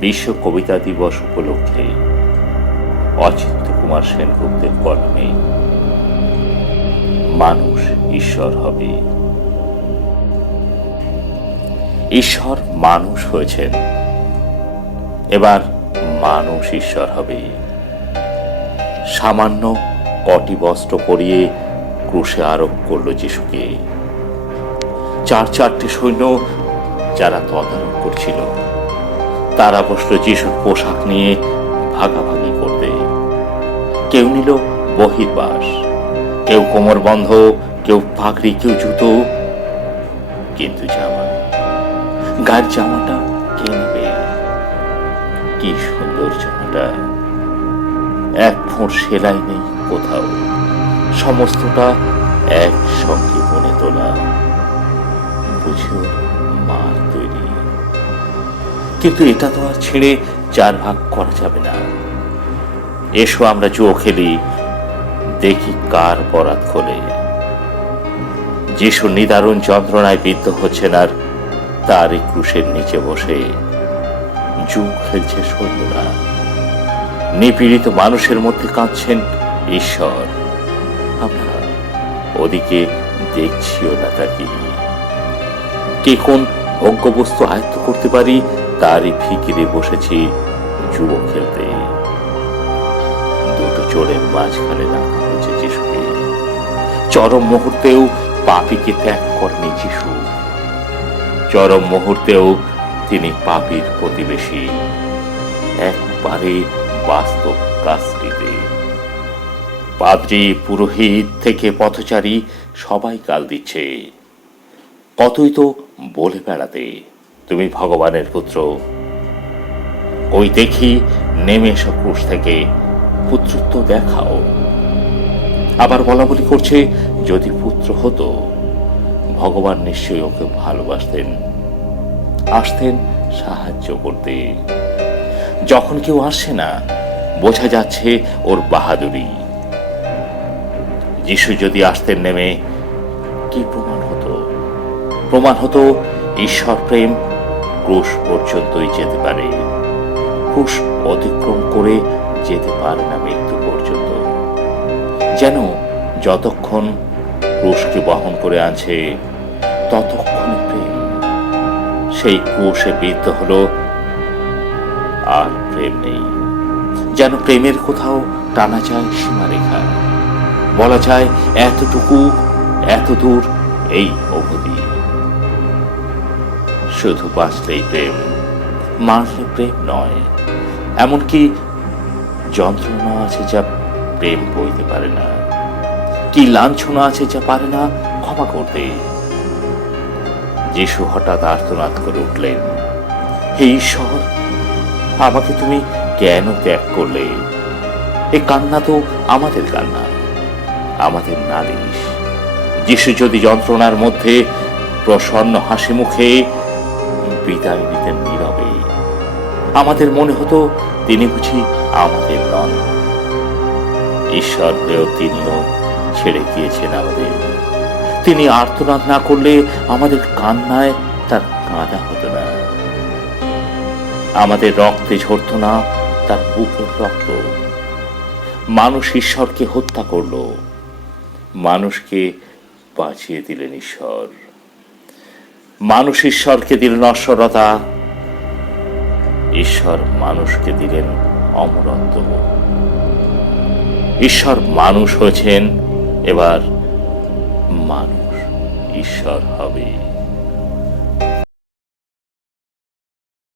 বিশ্ব কবিতা দিবস উপলক্ষে অচিন্ত কুমার সেনগুপ্তের কলমে মানুষ ঈশ্বর হবে। ঈশ্বর মানুষ হয়েছেন, এবার মানুষ ঈশ্বর হবে। সামান্য কটি বস্ত্র পরিয়ে ক্রুশে আরোপ করল যিশুকে। চারটে সৈন্য যারা তদারক করছিল, তারা বসল যিশুর পোশাক নিয়ে ভাগাভাগি করতে। কেউ নিল বহির্বাস, কেউ কোমর বন্ধ, কেউ পাগড়ি, কেউ জুতো। কিন্তু গায়ের জামাটা কে নেবে? কি সুন্দর জামাটা, এক ফোঁট সেলাই নেই কোথাও, সমস্তটা একসঙ্গে বনে তোলা, বুঝিও মার তৈরি। কিন্তু এটা তো আর ছেড়ে চার ভাগ করা যাবে না। এসো আমরা জুয়ো খেলি, দেখি কার বরাত খোলে। যিশু নিদারুণ যন্ত্রণায় বিদ্ধ হচ্ছেন, আর তারই ক্রুশের নিচে বসে জুয়ো খেলছে সৈন্যরা। নিপীড়িত মানুষের মধ্যে কাঁদছেন ঈশ্বর। আমরা ওদিকে দেখছিও না তাকে। কে কোন ভোগ্যবস্তু আয়ত্ত করতে পারি, তারই ফিকিরে বসেছি জুয়ো খেলতে। দুটো চোরের মাঝখানে রাখা হয়েছে যিশুকে। চরম মুহূর্তেও পাপীকে ত্যাগ করেনি যিশু। চরম মুহূর্তেও তিনি পাপীর প্রতিবেশী, একবারে বাস্তব কাজটিতে। পাদ্রী, পুরোহিত থেকে পথচারী সবাই গাল দিচ্ছে। কতই তো বলে বেড়াতে, তুমি ভগবানের পুত্র। ওই দেখি নেমে এসো ক্রুশ থেকে, পুত্রত্ব দেখাও। আবার বলা বলি করছে, যদি পুত্র হতো ভগবান নিশ্চয়ই ওকে ভালোবাসতেন, আসতেন সাহায্য করতে। যখন কেউ আসছে না, বোঝা যাচ্ছে ওর বাহাদুরি। যিশু যদি আসতেন নেমে, কি প্রমাণ হতো? প্রমাণ হতো ঈশ্বর প্রেম ক্রুশ পর্যন্তই যেতে পারে। ক্রুশ অতিক্রম করে যেতে পারে না মৃত্যু পর্যন্ত। যেন যতক্ষণ ক্রুশকে বহন করে আনছে, ততক্ষণ প্রেম। সেই ক্রুশে বিদ্ধ হলো, আর প্রেম নেই। যেন প্রেমের কোথাও টানা যায় সীমারেখা, বলা যায় এতটুকু, এত দূর, এই অবধি। শুধু বাঁচলেই প্রেম, মারলে প্রেম নয়। এমনকি যন্ত্রণা আছে যা প্রেম বইতে পারে না, কি লাঞ্ছনা আছে যা পারে না ক্ষমা করতে। যিশু হঠাৎ আর্তনাদ করে উঠলেন, হে ঈশ্বর, আমাকে তুমি কেন ত্যাগ করলে? এ কান্না তো আমাদের কান্না, আমাদের নালিশ। যিশু যদি যন্ত্রণার মধ্যে প্রসন্ন হাসি মুখে বিদায় নিতেন নীরবে, আমাদের মনে হতো তিনি বুঝি আমাদের নন। ঈশ্বর হয়েও তিনিও ছেড়ে গিয়েছেন আমাদের। তিনি আর্তনাদ না করলে আমাদের কান্নায় তার কাঁদা হতো না, আমাদের রক্তে ঝরত না তার বুকের রক্ত। মানুষ ঈশ্বরকে হত্যা করল, মানুষকে বাঁচিয়ে দিলেন ঈশ্বর। মানুষ ঈশ্বরকে দিলেন নশ্বরতা, ঈশ্বর মানুষকে দিলেন অমরত্ব। ঈশ্বর মানুষ হয়েছেন, এবার মানুষ ঈশ্বর হবে।